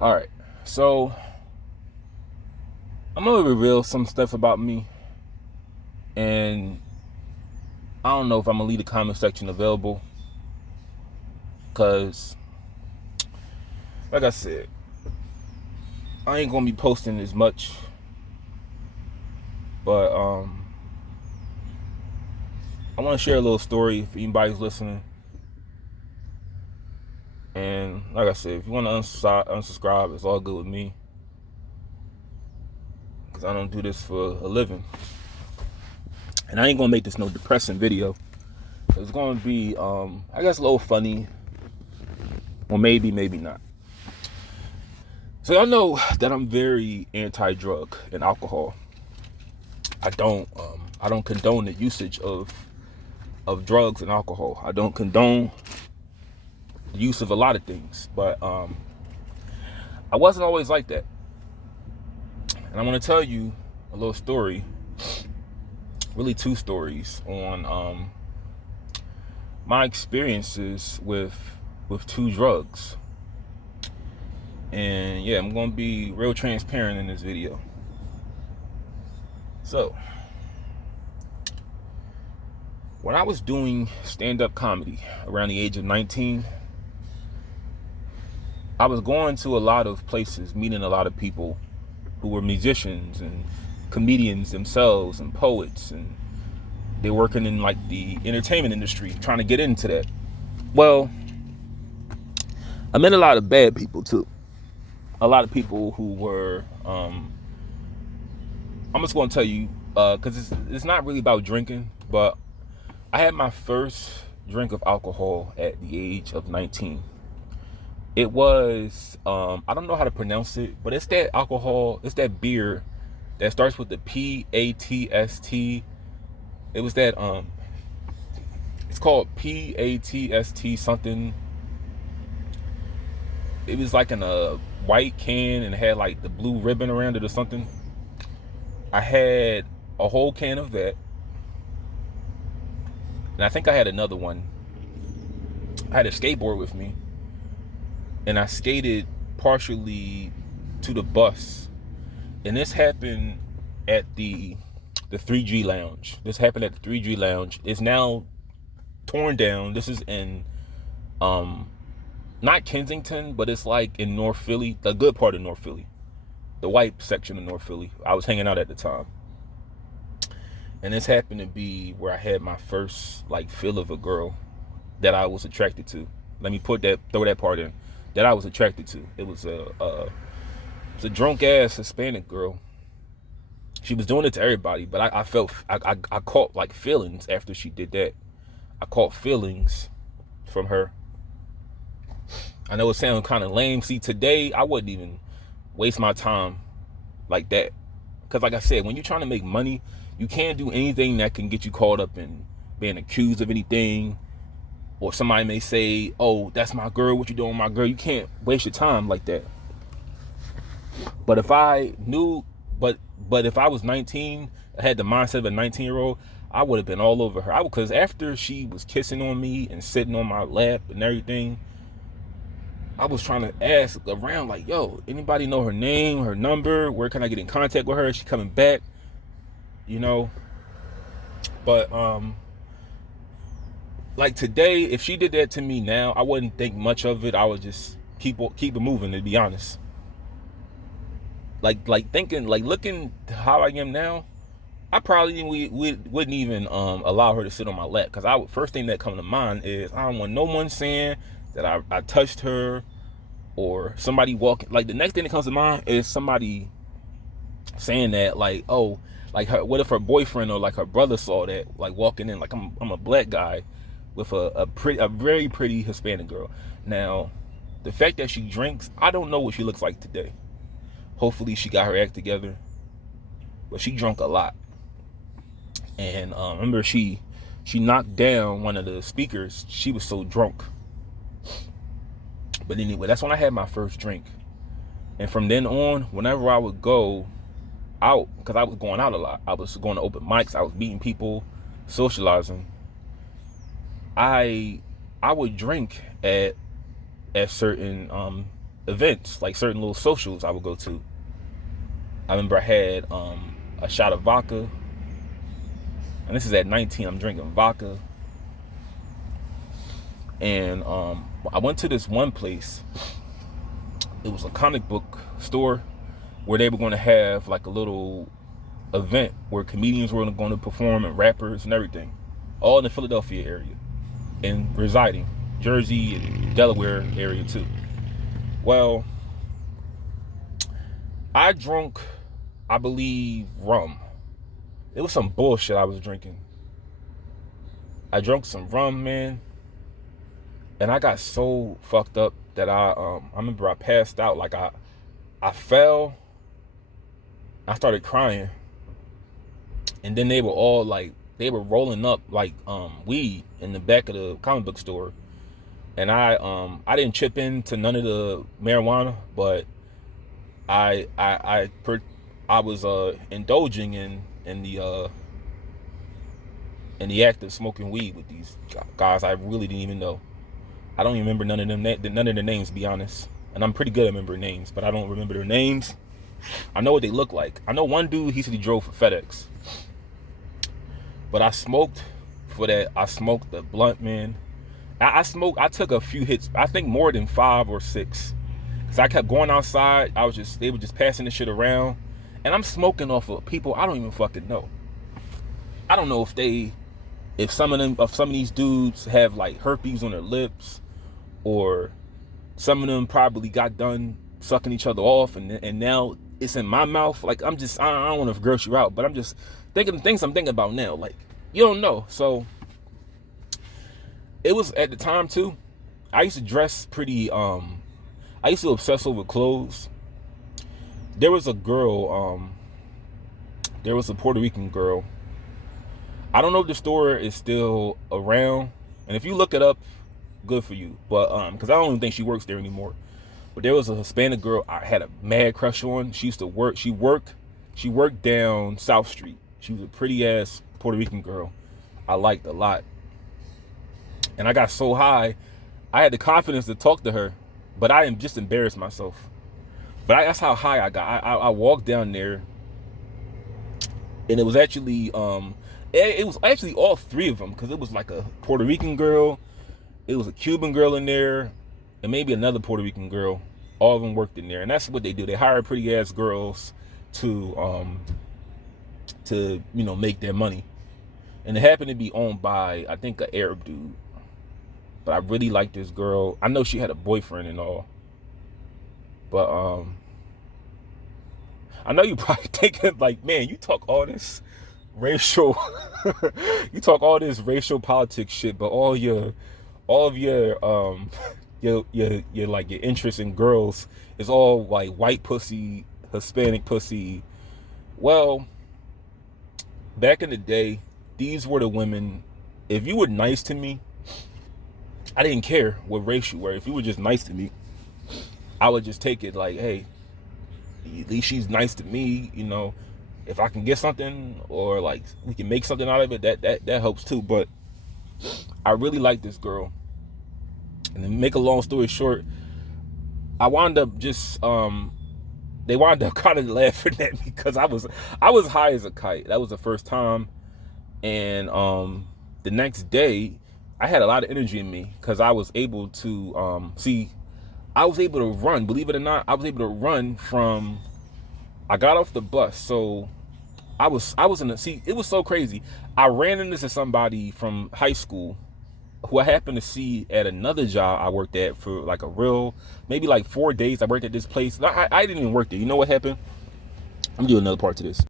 All right, so I'm gonna reveal some stuff about me, and I don't know if I'm gonna leave the comment section available, cause like I said, I ain't gonna be posting as much, but I want to share a little story if anybody's listening. And like I said, if you want to unsubscribe, it's all good with me, because I don't do this for a living, and I ain't gonna make this no depressing video. It's gonna be, I guess, a little funny, or maybe not. So I know that I'm very anti-drug and alcohol. I don't condone the usage of drugs and alcohol. I don't condone the use of a lot of things, but I wasn't always like that. And I want to tell you a little story, really two stories on my experiences with two drugs. And yeah, I'm gonna be real transparent in this video. So, when I was doing stand-up comedy around the age of 19, I was going to a lot of places, meeting a lot of people who were musicians and comedians themselves and poets, and they're working in like the entertainment industry, trying to get into that. Well, I met a lot of bad people too. A lot of people who were, I'm just going to tell you, because it's not really about drinking, but I had my first drink of alcohol at the age of 19. It was, I don't know how to pronounce it, but it's that alcohol, it's that beer that starts with the PATST. It was that, it's called PATST something. It was like in a white can and it had like the blue ribbon around it or something. I had a whole can of that. And I think I had another one. I had a skateboard with me. And I skated partially to the bus. And this happened at the 3G Lounge. This happened at the 3G Lounge. It's now torn down. This is in not Kensington, but it's like in North Philly, the good part of North Philly, the white section of North Philly. I was hanging out at the time. And this happened to be where I had my first like feel of a girl that I was attracted to. Let me throw that part in. That I was attracted to. It was a drunk ass Hispanic girl. She was doing it to everybody, but I caught like feelings after she did that. I caught feelings from her. I know it sounds kind of lame. See, today I wouldn't even waste my time like that. Because like I said, when you're trying to make money, you can't do anything that can get you caught up in being accused of anything. Or somebody may say, oh, that's my girl, what you doing with my girl? You can't waste your time like that. But if I knew, but if I was 19, I had the mindset of a 19-year-old, I would have been all over her. Because after she was kissing on me and sitting on my lap and everything, I was trying to ask around like, yo, anybody know her name, her number? Where can I get in contact with her? Is she coming back? You know? But, like today, if she did that to me now, I wouldn't think much of it. I would just keep it moving, to be honest. Like thinking, like looking how I am now, I probably wouldn't even allow her to sit on my lap, because first thing that comes to mind is I don't want no one saying that I touched her, or somebody walking. Like the next thing that comes to mind is somebody saying that, like, oh, like her, what if her boyfriend or like her brother saw that, like walking in, like I'm a black guy with a very pretty Hispanic girl. Now, the fact that she drinks, I don't know what she looks like today. Hopefully she got her act together, but she drunk a lot. And remember, she knocked down one of the speakers. She was so drunk. But anyway, that's when I had my first drink. And from then on, whenever I would go out, because I was going out a lot, I was going to open mics, I was meeting people, socializing, I would drink at certain events, like certain little socials I would go to. I remember I had a shot of vodka, and this is at 19. I'm drinking vodka, and I went to this one place. It was a comic book store where they were going to have like a little event where comedians were going to perform and rappers and everything, all in the Philadelphia area and residing Jersey and Delaware area too. Well, I drunk, I believe, rum. It was some bullshit I was drinking. I drank some rum, man, and I got so fucked up that I remember I passed out. Like I fell. I started crying, and then they were all like, they were rolling up like weed in the back of the comic book store, and I didn't chip into none of the marijuana, but I was indulging in the act of smoking weed with these guys I really didn't even know. I don't even remember none of their names, to be honest. And I'm pretty good at remembering names, but I don't remember their names. I know what they look like. I know one dude, he said he drove for FedEx. But I smoked for that. I smoked the blunt, man. I took a few hits, I think more than 5 or 6. Because I kept going outside. They were just passing this shit around. And I'm smoking off of people I don't even fucking know. I don't know if some of these dudes have like herpes on their lips, or some of them probably got done sucking each other off and now it's in my mouth. Like I don't want to gross you out, but I'm just thinking things I'm thinking about now. Like, you don't know. So it was at the time too. I used to dress pretty. I used to obsess over clothes. There was a girl. There was a Puerto Rican girl. I don't know if the store is still around, and if you look it up, good for you. But because I don't even think she works there anymore. But there was a Hispanic girl I had a mad crush on. She used to work. She worked down South Street. She was a pretty ass Puerto Rican girl I liked a lot. And I got so high, I had the confidence to talk to her, but I just embarrassed myself. But that's how high I got. I walked down there, and it was actually all 3 of them, because it was like a Puerto Rican girl, it was a Cuban girl in there, and maybe another Puerto Rican girl. All of them worked in there, and that's what they do. They hire pretty ass girls to make their money. And it happened to be owned by, I think, an Arab dude. But I really liked this girl. I know she had a boyfriend and all. But I know you probably thinking like, man, you talk all this racial politics shit, but all of your interest in girls is all like white pussy, Hispanic pussy. Well, back in the day, these were the women. If you were nice to me, I didn't care what race you were. If you were just nice to me, I would just take it like, hey, at least she's nice to me, if I can get something, or like we can make something out of it, that helps too. But I really like this girl. And to make a long story short, I wound up just they wound up kind of laughing at me because I was high as a kite. That was the first time. And the next day I had a lot of energy in me because I was able to I was able to run. Believe it or not, I was able to run from. I got off the bus, so I was in the. It was so crazy. I ran into somebody from high school who I happened to see at another job I worked at for like maybe like 4 days. I worked at this place. I didn't even work there. You know what happened? I'm gonna do another part to this.